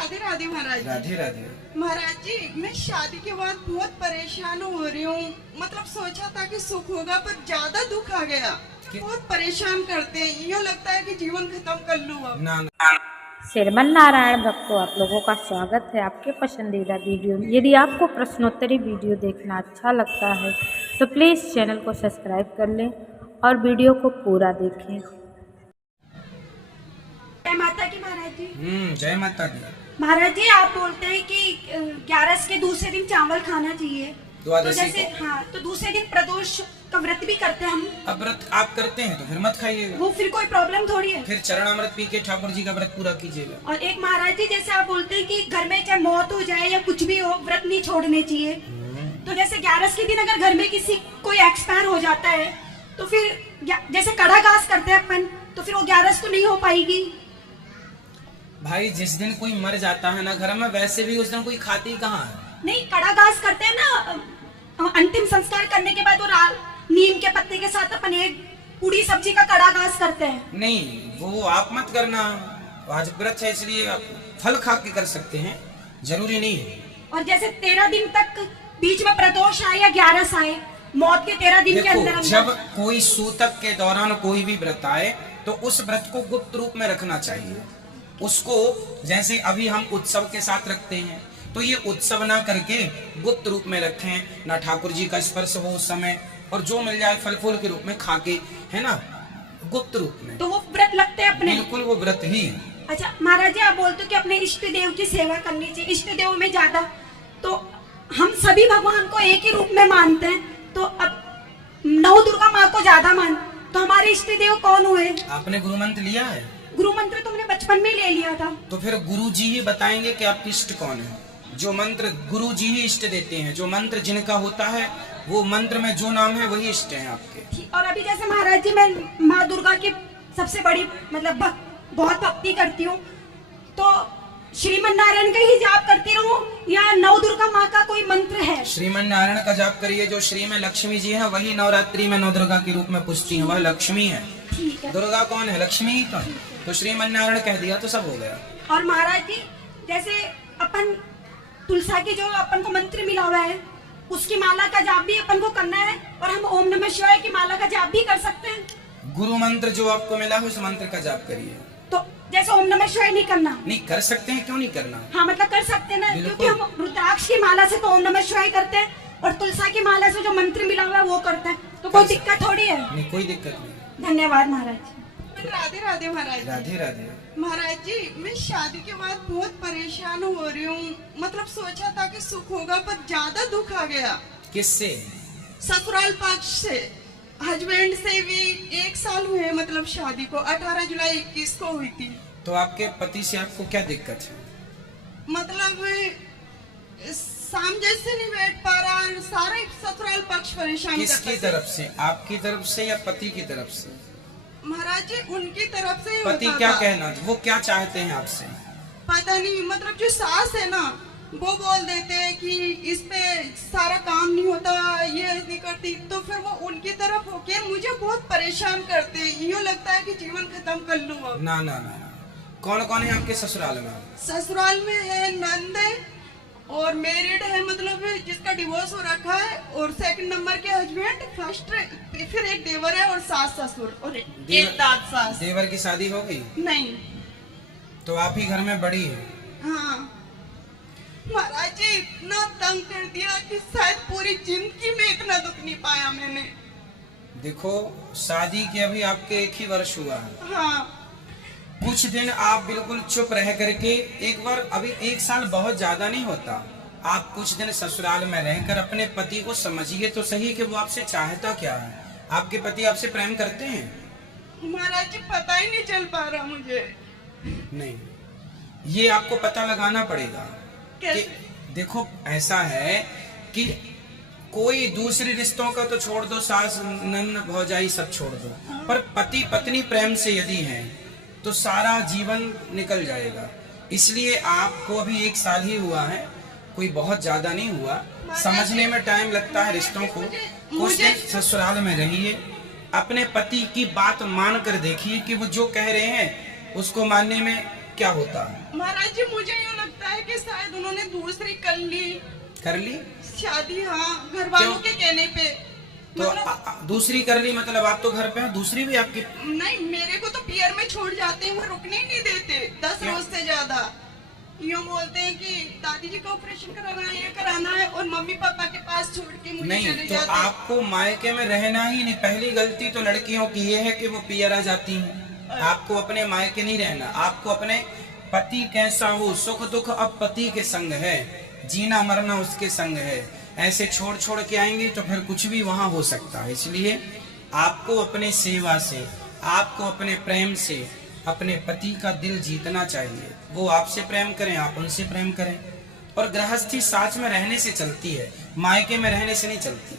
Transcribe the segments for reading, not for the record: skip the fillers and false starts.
राधे राधे महाराज जी। राधे राधे। महाराज जी, मैं शादी के बाद बहुत परेशान हो रही हूँ। मतलब सोचा था कि सुख होगा, पर ज्यादा दुख आ गया। बहुत परेशाान करते हैं, यूँ लगता है कि जीवन खत्म कर लूँ अब। ना श्रीमन नारायण भक्तों, आप लोगों का स्वागत है आपके पसंदीदा वीडियो में। यदि आपको प्रश्नोत्तरी वीडियो देखना अच्छा लगता है तो प्लीज़ चैनल को सब्सक्राइब कर लें और वीडियो को पूरा देखें। जय माता की महाराज जी। जय माता दी। महाराज जी, आप बोलते हैं कि 11 के दूसरे दिन चावल खाना चाहिए, तो जैसे तो दूसरे दिन प्रदोष का व्रत भी करते हैं हम। अब व्रत आप करते हैं तो फिर मत खाइएगा, वो फिर कोई प्रॉब्लम थोड़ी है। फिर चरणामृत पी के ठाकुर जी का व्रत पूरा कीजिएगा। और एक महाराज जी, जैसे आप बोलते हैं कि घर में चाहे मौत हो जाए या कुछ भी हो, व्रत नहीं छोड़ने चाहिए। तो जैसे 11 के दिन अगर घर में किसी कोई एक्सपायर हो जाता है तो फिर जैसे कड़ा घास करते हैं अपन, तो फिर वो 11 तो नहीं हो पाएगी। भाई जिस दिन कोई मर जाता है ना घर में, वैसे भी उस दिन कोई खाती कहाँ है। नहीं, कड़ा घास करते हैं ना, अंतिम संस्कार करने के बाद वो नीम के पत्ते के साथ अपन एक पूरी सब्जी का कड़ा घास करते हैं। नहीं, वो आप मत करना। आज व्रत है इसलिए आप फल खा के कर सकते हैं, जरूरी नहीं है। और जैसे 13 दिन तक बीच में प्रदोष आए या 11 आए, मौत के 13 दिन के अंदर जब कोई सूतक के दौरान कोई भी व्रत आए तो उस व्रत को गुप्त रूप में रखना चाहिए। उसको जैसे अभी हम उत्सव के साथ रखते हैं, तो ये उत्सव ना करके गुप्त रूप में रखें। ना ठाकुर जी का स्पर्श हो उस समय, और जो मिल जाए फल फूल के रूप में खा के, है ना, गुप्त रूप में, तो वो व्रत लगते हैं अपने। बिल्कुल वो व्रत ही। अच्छा महाराज जी, आप बोलते हो कि अपने इष्ट देव की सेवा करनी चाहिए। इष्ट देव में ज्यादा तो हम सभी भगवान को एक ही रूप में मानते हैं, तो अब नौ दुर्गा माँ को ज्यादा मान, तो हमारे इष्ट देव कौन हुए? आपने गुरु मंत्र लिया है? गुरु मंत्र तो हमने बचपन में ले लिया था। तो फिर गुरु जी ही बताएंगे कि आपकी इष्ट कौन है। जो मंत्र गुरु जी ही इष्ट देते हैं, जो मंत्र जिनका होता है वो मंत्र में जो नाम है वही इष्ट है आपके। और अभी जैसे महाराज जी, मैं माँ दुर्गा की सबसे बड़ी मतलब बहुत भक्ति करती हूँ, तो श्रीमन नारायण का ही जाप करती रहूं या नौ दुर्गा माँ का कोई मंत्र है? श्रीमन नारायण का जाप करिए। जो श्री में लक्ष्मी जी है वही नवरात्रि में नौ दुर्गा के रूप में पूजती है, वह लक्ष्मी है। ठीक है। दुर्गा कौन है? लक्ष्मी ही तो श्रीमन नारायण कह दिया तो सब हो गया। और महाराज जी, जैसे अपन तुलसा की जो अपन को मंत्र मिला हुआ है, उसकी माला का जाप भी अपन को करना है, और हम ओम नमः शिवाय की माला का जाप भी कर सकते हैं। गुरु मंत्र जो आपको मिला है उस मंत्र का जाप करिए। तो जैसे ओम नमः शिवाय नहीं करना? नहीं कर सकते हैं, क्यों नहीं करना? हाँ मतलब कर सकते हैं ना, क्योंकि हम रुद्राक्ष की माला से तो ओम नमः शिवाय करते हैं, और तुलसा की माला से जो मंत्र मिला हुआ है वो करते हैं, तो कोई दिक्कत थोड़ी है। नहीं, कोई दिक्कत नहीं। धन्यवाद महाराज। राधे राधे महाराज। राधे राधे। महाराज जी, मैं शादी के बाद बहुत परेशान हो रही हूँ। मतलब सोचा था कि सुख होगा, पर ज्यादा दुख आ गया। किससे? ससुराल पक्ष से। हस्बैंड से भी 1 साल हुए, मतलब शादी को 18 जुलाई 21 को हुई थी। तो आपके पति से आपको क्या दिक्कत है? मतलब शाम जैसे नहीं बैठ पा रहा, सारे ससुराल पक्ष परेशान। किसकी तरफ से? आपकी तरफ से या पति की तरफ से? महाराज जी, उनकी तरफ से ही पति होता क्या था। कहना, वो क्या चाहते हैं आपसे? पता नहीं, मतलब जो सास है ना, वो बोल देते हैं कि इस पे सारा काम नहीं होता, ये नहीं करती, तो फिर वो उनकी तरफ होके मुझे बहुत परेशान करते हैं। यूँ लगता है कि जीवन खत्म कर लूँ अब। ना ना ना। कौन कौन है आपके ससुराल में? ससुराल में है नंद है, और मैरिड है, मतलब जिसका डिवोर्स हो रखा है, और 2 नंबर के हस्बैंड, फर्स्ट फिर एक देवर है, और सास ससुर, और एक दाद सास। देवर की शादी हो गई? नहीं। तो आप ही घर में बड़ी है? हाँ महाराज जी, इतना तंग कर दिया कि शायद पूरी जिंदगी में इतना दुख नहीं पाया मैंने। देखो, शादी के अभी आपके 1 ही वर्ष हुआ है। हाँ। कुछ दिन आप बिल्कुल चुप रह करके, एक बार, अभी 1 साल बहुत ज्यादा नहीं होता, आप कुछ दिन ससुराल में रहकर अपने पति को समझिए तो सही कि वो आपसे चाहता क्या है। आपके पति आपसे प्रेम करते हैं? महाराज जी, पता ही नहीं चल पा रहा मुझे। नहीं, ये आपको पता लगाना पड़ेगा कि देखो, ऐसा है कि कोई दूसरे रिश्तों का तो छोड़ दो, सास नन्द भौजाई सब छोड़ दो, पर पति पत्नी प्रेम से यदि हैं तो सारा जीवन निकल जाएगा। इसलिए आपको अभी 1 साल ही हुआ है, कोई बहुत ज्यादा नहीं हुआ, समझने में टाइम लगता है रिश्तों को। कुछ दिन ससुराल में रहिए, अपने पति की बात मान कर देखिए कि वो जो कह रहे हैं उसको मानने में क्या होता है। महाराज जी मुझे यूँ लगता है कि शायद उन्होंने दूसरी कर ली शादी, हाँ, घर वालों के कहने पे। तो दूसरी कर ली मतलब आप तो घर पे हैं, दूसरी भी आपकी? नहीं, मेरे को तो पियर में छोड़ जाते हैं, वो रुकने ही नहीं देते 10 रोज से ज्यादा। यूँ बोलते हैं कि दादी जी का ऑपरेशन कराना है, ये कराना है, और मम्मी पापा के पास छोड़ के मुझे नहीं चले तो जाते। आपको मायके में रहना ही नहीं। पहली गलती तो लड़कियों की ये है कि वो पियर आ जाती हैं। आपको अपने मायके नहीं रहना, आपको अपने पति कैसा हो, सुख दुख अब पति के संग है, जीना मरना उसके संग है। ऐसे छोड़ छोड़ के आएंगे तो फिर कुछ भी वहां हो सकता है। इसलिए आपको अपने सेवा से, आपको अपने प्रेम से अपने पति का दिल जीतना चाहिए। वो आपसे प्रेम करें, आप उनसे प्रेम करें। और गृहस्थी साथ में रहने से चलती है, मायके में रहने से नहीं चलती।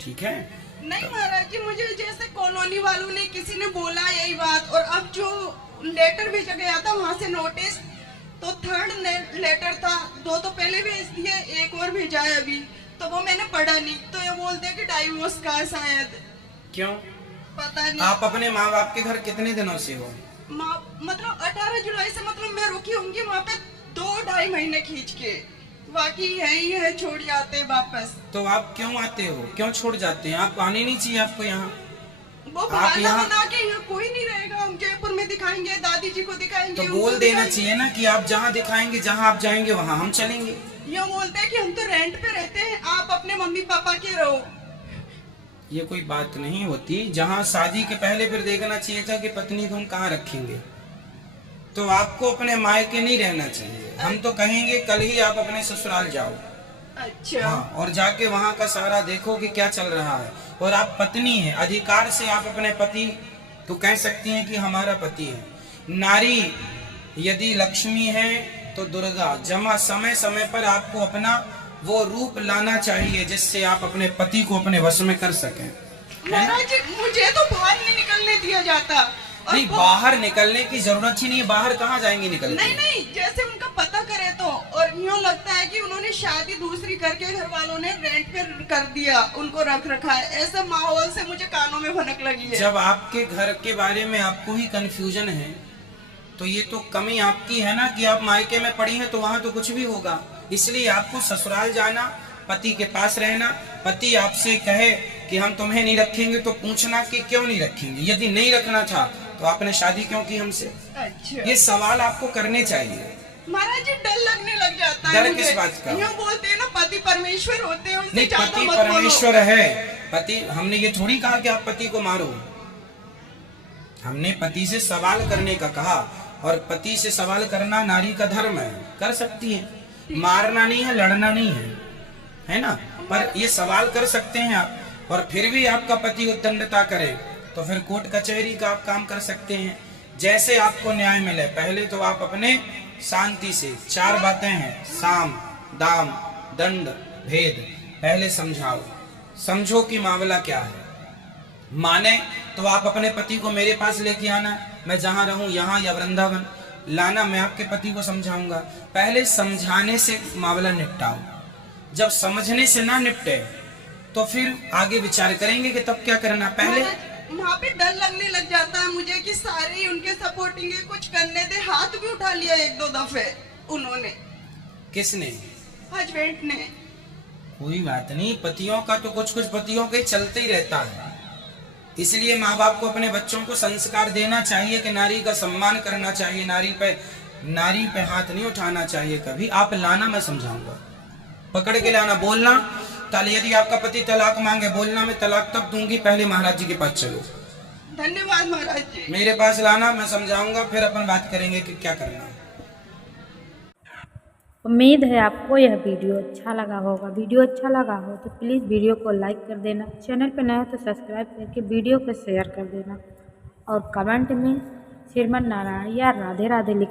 ठीक है? नहीं महाराज जी, मुझे जैसे कॉलोनी वालों ने किसी ने बोला यही बात, और अब जो लेटर भेजा गया था वहाँ से नोटिस, तो 3rd लेटर था, 2 तो पहले भेज दिए, एक और भेजा है अभी, तो वो मैंने पढ़ा नहीं। तो ये बोलते हैं कि डाइवोर्स का शायद। क्यों? पता नहीं। आप अपने माँ बाप के घर कितने दिनों से हो? मतलब 18 जुलाई से मतलब मैं रुकी होंगी वहाँ पे 2-2.5 महीने खींच के, बाकी यही है, छोड़ जाते वापस। तो आप क्यों आते हो, क्यों छोड़ जाते हैं? आप आने नहीं चाहिए आपको यहाँ। वो बहाना बना के यहाँ कोई नहीं रहेगा, हम जयपुर में दिखाएंगे, दादी जी को दिखाएंगे। तो बोल देना चाहिए ना कि आप जहाँ दिखाएंगे, जहाँ आप जाएंगे वहाँ हम चलेंगे। ये बोलते हैं कि हम तो रेंट पे रहते हैं, आप अपने मम्मी पापा के रहो। ये कोई बात नहीं होती। जहाँ शादी के पहले फिर देखना चाहिए था कि पत्नी को हम कहाँ रखेंगे। तो आपको अपने मायके नहीं रहना चाहिए। हम तो कहेंगे कल ही आप अपने ससुराल जाओ। अच्छा। हाँ, और जाके वहाँ का सारा देखो कि क्या चल रहा है। और आप पत्नी है, अधिकार से आप अपने पति तो कह सकती हैं कि हमारा पति है। नारी यदि लक्ष्मी है तो दुर्गा। जमा समय समय पर आपको अपना वो रूप लाना चाहिए जिससे आप अपने पति को अपने वश में कर सकें। महाराज जी मुझे तो बाहर नहीं निकलने दिया जाता। नहीं, बाहर निकलने की जरूरत ही नहीं है। बाहर कहाँ जाएंगे निकल के? नहीं, जैसे उनका पता करे तो। और यूँ लगता है कि उन्होंने शादी दूसरी करके घर वालों ने रेंट पे कर दिया, उनको रख रखा है। ऐसे माहौल से मुझे कानों में भनक लगी है। जब आपके घर के बारे में आपको ही कंफ्यूजन है तो ये तो कमी आपकी है ना कि आप मायके में पड़ी हैं, तो वहां तो कुछ भी होगा। इसलिए आपको ससुराल जाना, पति के पास रहना। पति आपसे कहे कि हम तुम्हें नहीं रखेंगे तो पूछना कि क्यों नहीं रखेंगे। यदि नहीं रखना था तो आपने शादी क्यों की हमसे? अच्छा। ये सवाल आपको करने चाहिए। महाराज जी डर लगने लग जाता है। डर किस बात का? यूँ बोलते हैं ना पति परमेश्वर होते हैं, उनसे नहीं, ज्यादा पति मत बोलो। परमेश्वर है। पति, हमने ये थोड़ी कहा कि आप पति को मारो। हमने पति से सवाल करने का कहा, और पति से सवाल करना नारी का धर्म है, कर सकती है। मारना नहीं है, लड़ना नहीं है ना? पर ये सवाल कर सकते हैं आप। और फिर भी आपका पति उद्दंडता करे तो फिर कोर्ट कचहरी का आप काम कर सकते हैं, जैसे आपको न्याय मिले। पहले तो आप अपने शांति से 4 बातें हैं, साम दाम दंड भेद, पहले समझाओ। समझो कि मामला क्या है। माने तो आप अपने पति को मेरे पास लेके आना, मैं जहां रहूं यहाँ या वृंदावन लाना, मैं आपके पति को समझाऊंगा। पहले समझाने से मामला निपटाओ। जब समझने से ना निपटे तो फिर आगे विचार करेंगे कि तब क्या करना। पहले वहाँ पे डर लगने लग जाता है मुझे कि सारे ही उनके सपोर्टिंग है, कुछ करने दे। हाथ भी उठा लिया 1-2 दफे उन्होंने। किसने? हस्बैंड ने। कोई बात नहीं, पतियों का तो कुछ पतियों के चलते ही रहता है। इसलिए माँ बाप को अपने बच्चों को संस्कार देना चाहिए कि नारी का सम्मान करना चाहिए, नारी पे हाथ नहीं उठाना चाहिए कभी। आप लाना, मैं समझाऊंगा, पकड़ के लाना, बोलना। यदि आपका पति तलाक मांगे, बोलना मैं तलाक तब दूंगी, पहले महाराज जी के पास चलो। धन्यवाद महाराज जी। मेरे पास लाना, मैं समझाऊंगा, फिर अपन बात करेंगे कि क्या करना है। उम्मीद है आपको यह वीडियो अच्छा लगा होगा। वीडियो अच्छा लगा हो तो प्लीज़ वीडियो को लाइक कर देना। चैनल पर नया तो सब्सक्राइब करके वीडियो को शेयर कर देना। और कमेंट में श्रीमन नारायण या राधे राधे लिख